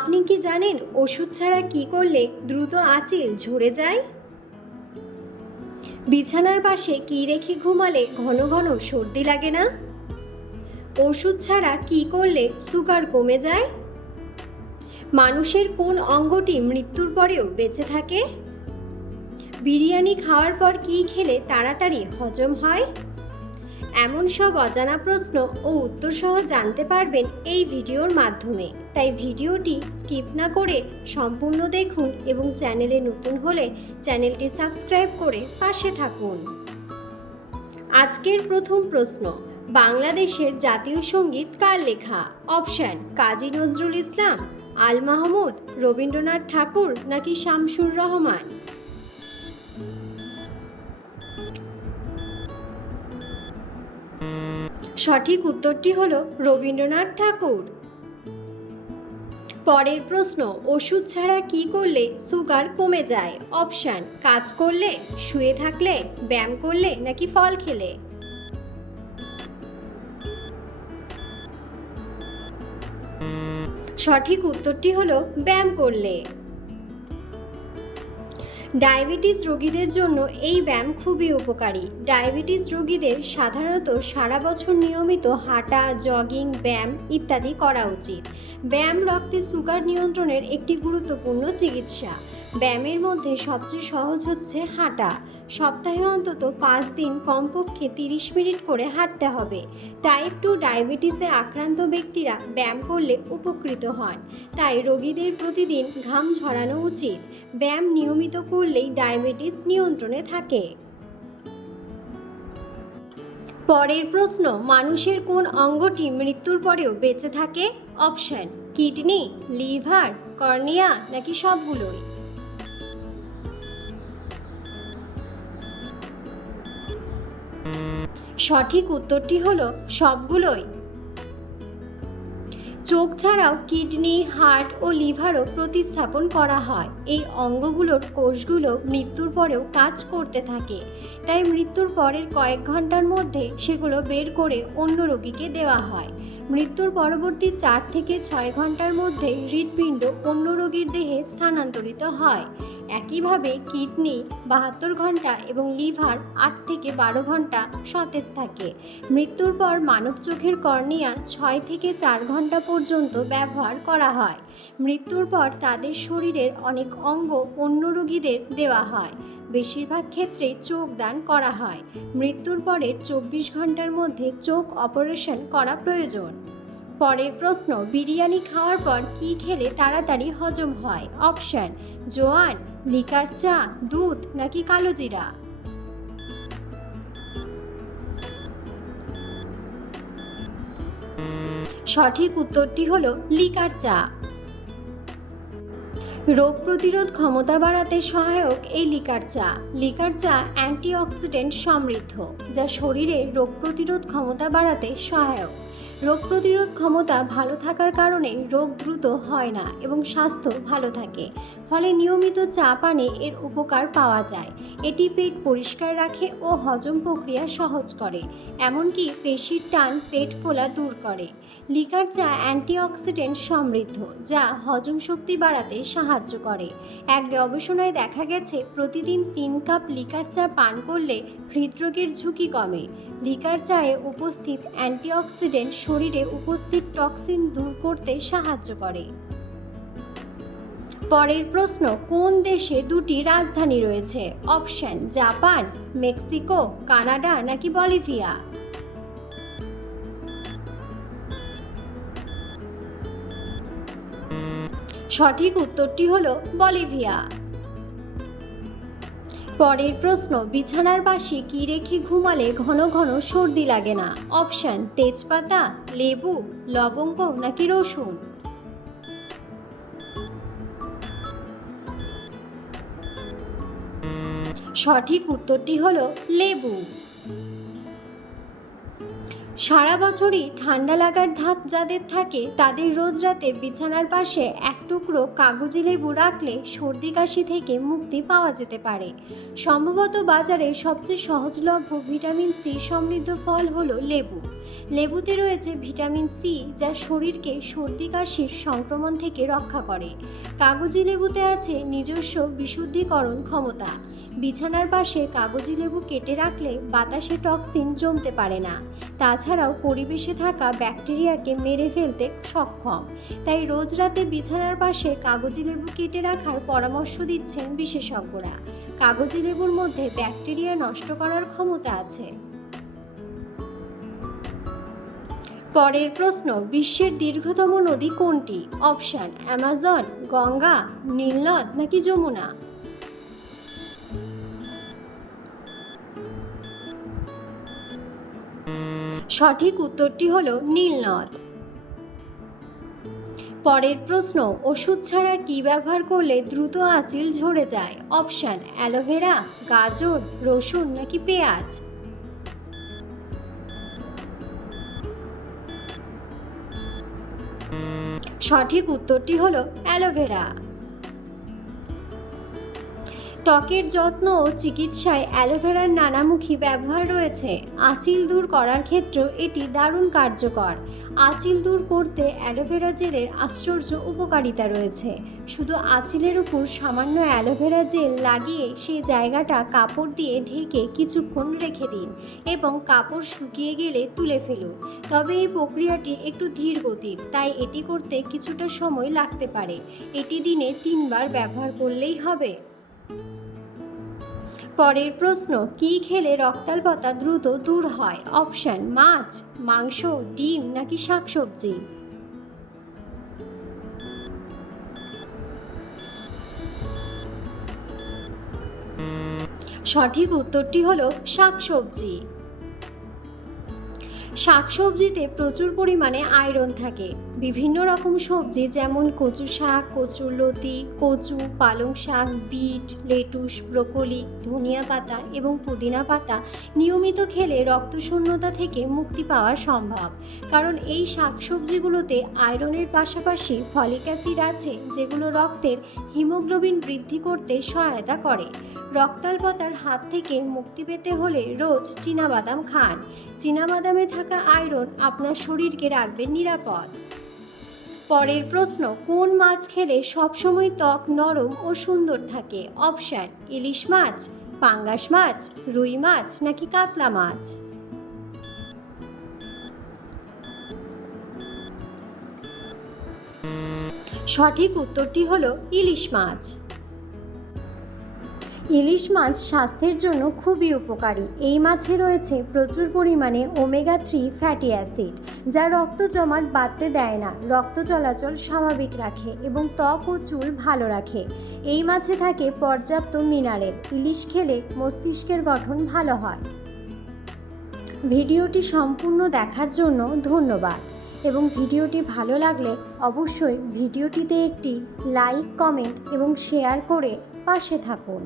আপনি কি জানেন ওষুধ ছাড়া কি করলে দ্রুত আঁচিল ঝরে যায়? বিছানার পাশে কি রেখে ঘুমালে ঘন ঘন সর্দি লাগে না? ওষুধ ছাড়া কি করলে সুগার কমে যায়? মানুষের কোন অঙ্গটি মৃত্যুর পরেও বেঁচে থাকে? বিরিয়ানি খাওয়ার পর কি খেলে তাড়াতাড়ি হজম হয়? এমন সব অজানা প্রশ্ন ও উত্তর সহ জানতে পারবেন এই ভিডিওর মাধ্যমে। তাই ভিডিওটি স্কিপ না করে সম্পূর্ণ দেখুন এবং চ্যানেলে নতুন হলে চ্যানেলটি সাবস্ক্রাইব করে পাশে থাকুন। আজকের প্রথম প্রশ্ন, বাংলাদেশের জাতীয় সংগীত কার লেখা? অপশন, কাজী নজরুল ইসলাম, আল মাহমুদ, রবীন্দ্রনাথ ঠাকুর নাকি শামসুর রহমান? সঠিক উত্তরটি হল রবীন্দ্রনাথ ঠাকুর। পরের প্রশ্ন, ওষুধ ছাড়া কি করলে সুগার কমে যায়? অপশান, কাজ করলে, শুয়ে থাকলে, ব্যায়াম করলে নাকি ফল খেলে? সঠিক উত্তরটি হলো ব্যায়াম করলে। ডায়াবেটিস রোগীদের জন্য এই ব্যায়াম খুবই উপকারী। ডায়াবেটিস রোগীদের সাধারণত সারা বছর নিয়মিত হাঁটা জগিং ব্যায়াম ইত্যাদি করা উচিত। ব্যায়াম রক্তে সুগার নিয়ন্ত্রণের একটি গুরুত্বপূর্ণ চিকিৎসা। ব্যায়ামের মধ্যে সবচেয়ে সহজ হচ্ছে হাঁটা। সপ্তাহে অন্তত পাঁচ দিন কমপক্ষে তিরিশ মিনিট করে হাঁটতে হবে। টাইপ টু ডায়াবেটিসে আক্রান্ত ব্যক্তিরা ব্যায়াম করলে উপকৃত হন। তাই রোগীদের প্রতিদিন ঘাম ঝরানো উচিত। ব্যায়াম নিয়মিত করলেই ডায়াবেটিস নিয়ন্ত্রণে থাকে। পরের প্রশ্ন, মানুষের কোন অঙ্গটি মৃত্যুর পরেও বেঁচে থাকে? অপশন কিডনি লিভার কর্নিয়া নাকি সবগুলোই? সঠিক উত্তরটি হলো সবগুলোই। চোখ ছাড়াও কিডনি হার্ট ও লিভারও প্রতিস্থাপন করা হয়। এই অঙ্গগুলোর কোষগুলো মৃত্যুর পরেও কাজ করতে থাকে। তাই মৃত্যুর পরের কয়েক ঘণ্টার মধ্যে সেগুলো বের করে অন্য রোগীকে দেওয়া হয়। মৃত্যুর পরবর্তী চার থেকে ছয় ঘণ্টার মধ্যে হৃৎপিণ্ড অন্য রোগীর দেহে স্থানান্তরিত হয়। একইভাবে কিডনি বাহাত্তর ঘণ্টা এবং লিভার আট থেকে বারো ঘণ্টা সতেজ থাকে। মৃত্যুর পর মানব চোখের কর্নিয়া ছয় থেকে চার ঘণ্টা পর্যন্ত ব্যবহার করা হয়। মৃত্যুর পর তাদের শরীরের অনেক অঙ্গ অন্য রোগীদের দেওয়া হয়। বেশিরভাগ ক্ষেত্রে চোখ দান করা হয়। মৃত্যুর পরের চব্বিশ ঘণ্টার মধ্যে চোখ অপারেশন করা প্রয়োজন। পরের প্রশ্ন, বিরিয়ানি খাওয়ার পর কি খেলে তাড়াতাড়ি হজম হয়? অপশন, জোয়ান, লিকার চা, দুধ নাকি কালো জিরা? সঠিক উত্তরটি হলো লিকার চা। রোগ প্রতিরোধ ক্ষমতা বাড়াতে সহায়ক এই লিকার চা। লিকার চা অ্যান্টিঅক্সিডেন্ট সমৃদ্ধ, যা শরীরে রোগ প্রতিরোধ ক্ষমতা বাড়াতে সহায়ক। রোগ প্রতিরোধ ক্ষমতা ভালো থাকার কারণে রোগ দ্রুত হয় না এবং স্বাস্থ্য ভালো থাকে। ফলে নিয়মিত চা পানে এর উপকার পাওয়া যায়। এটি পেট পরিষ্কার রাখে ও হজম প্রক্রিয়া সহজ করে। এমনকি পেশির টান পেট ফোলা দূর করে। লিকার চা অ্যান্টিঅক্সিডেন্ট সমৃদ্ধ, যা হজম শক্তি বাড়াতে সাহায্য করে। এক গবেষণায় দেখা গেছে, প্রতিদিন তিন কাপ লিকার চা পান করলে হৃদরোগের ঝুঁকি কমে। লিকার চায়ে উপস্থিত অ্যান্টিঅক্সিডেন্ট শরীরে উপস্থিত টক্সিন দূর করতে সাহায্য করে। পরের প্রশ্ন, কোন দেশে দুটি রাজধানী রয়েছে? অপশন, জাপান, মেক্সিকো, কানাডা নাকি বলিভিয়া? সঠিক উত্তরটি হলো বলিভিয়া। পরের প্রশ্ন, বিছানার পাশে কি রেখে ঘুমালে ঘন ঘন সর্দি লাগে না? অপশান, তেজপাতা, লেবু, লবঙ্গ নাকি রসুন? সঠিক উত্তরটি হলো লেবু। সারা বছরই ঠান্ডা লাগার ধাত যাদের থাকে, তাদের রোজ রাতে বিছানার পাশে এক টুকরো কাগজি লেবু রাখলে সর্দি কাশি থেকে মুক্তি পাওয়া যেতে পারে। সম্ভবত বাজারে সবচেয়ে সহজলভ্য ভিটামিন সি সমৃদ্ধ ফল হলো লেবু। লেবুতে রয়েছে ভিটামিন সি, যা শরীরকে সর্দি, কাশির সংক্রমণ থেকে রক্ষা করে। কাগজি লেবুতে আছে নিজস্ব বিশুদ্ধিকরণ ক্ষমতা। বিছানার পাশে কাগজি লেবু কেটে রাখলে বাতাসে টক্সিন জমতে পারে না। তাছাড়াও পরিবেশে থাকা ব্যাকটেরিয়াকে মেরে ফেলতে সক্ষম। তাই রোজ রাতে বিছানার পাশে কাগজি লেবু কেটে রাখার পরামর্শ দিচ্ছেন বিশেষজ্ঞরা। কাগজি লেবুর মধ্যে ব্যাকটেরিয়া নষ্ট করার ক্ষমতা আছে। পরের প্রশ্ন, বিশ্বের দীর্ঘতম নদী কোনটি? অপশান, অ্যামাজন, গঙ্গা, নীলনদ নাকি যমুনা? সঠিক উত্তরটি হলো নীলনদ। পরের প্রশ্ন, ওষুধ ছাড়া কি ব্যবহার করলে দ্রুত আঁচিল ঝরে যায়? অপশান, অ্যালোভেরা, গাজর, রসুন নাকি পেঁয়াজ? সঠিক উত্তরটি হলো অ্যালোভেরা। ত্বকের যত্ন ও চিকিৎসায় অ্যালোভেরার নানামুখী ব্যবহার রয়েছে। আঁচিল দূর করার ক্ষেত্রেও এটি দারুণ কার্যকর। আঁচিল দূর করতে অ্যালোভেরা জেলের আশ্চর্য উপকারিতা রয়েছে। শুধু আঁচিলের উপর সামান্য অ্যালোভেরা জেল লাগিয়ে সেই জায়গাটা কাপড় দিয়ে ঢেকে কিছুক্ষণ রেখে দিন এবং কাপড় শুকিয়ে গেলে তুলে ফেলুন। তবে এই প্রক্রিয়াটি একটু ধীর গতির, তাই এটি করতে কিছুটা সময় লাগতে পারে। এটি দিনে তিনবার ব্যবহার করলেই হবে। পরের প্রশ্ন, কি খেলে রক্তাল্পতা দ্রুত দূর হয়? অপশন, মাছ, মাংস, ডিম নাকি শাকসবজি? সঠিক উত্তরটি হলো শাকসবজি। শাকসবজিতে প্রচুর পরিমাণে আয়রন থাকে। বিভিন্ন রকম সবজি, যেমন কচু শাক, কচুর লতি, কচু, পালং শাক, বিট, লেটুস, ব্রোকলি, ধনিয়া পাতা এবং পুদিনা পাতা নিয়মিত খেলে রক্তশূন্যতা থেকে মুক্তি পাওয়া সম্ভব। কারণ এই শাকসবজিগুলোতে আয়রনের পাশাপাশি ফলিক অ্যাসিড আছে, যেগুলো রক্তের হিমোগ্লোবিন বৃদ্ধি করতে সহায়তা করে। রক্তাল্পতার হাত থেকে মুক্তি পেতে হলে রোজ চীনাবাদাম খান। চীনাবাদামে থাকা আয়রন আপনার শরীরকে রাখবে নিরাপদ। পরের প্রশ্ন, কোন মাছ খেলে সবসময় ত্বক নরম ও সুন্দর থাকে? অপশান, ইলিশ মাছ, পাঙ্গাস মাছ, রুই মাছ নাকি কাতলা মাছ? সঠিক উত্তরটি হলো ইলিশ মাছ। ইলিশ মাছ স্বাস্থ্যের জন্য খুবই উপকারী। এই মাছে রয়েছে প্রচুর পরিমাণে ওমেগা থ্রি ফ্যাটি অ্যাসিড যা রক্ত জমাট বাড়তে দেয় না, রক্ত চলাচল স্বাভাবিক রাখে এবং ত্বক ও চুল ভালো রাখে। এই মাছে থাকে পর্যাপ্ত মিনারেল ইলিশ খেলে মস্তিষ্কের গঠন ভালো হয়। ভিডিওটি সম্পূর্ণ দেখার জন্য ধন্যবাদ। এবং ভিডিওটি ভালো লাগলে অবশ্যই ভিডিওটিতে একটি লাইক কমেন্ট এবং শেয়ার করে পাশে থাকুন।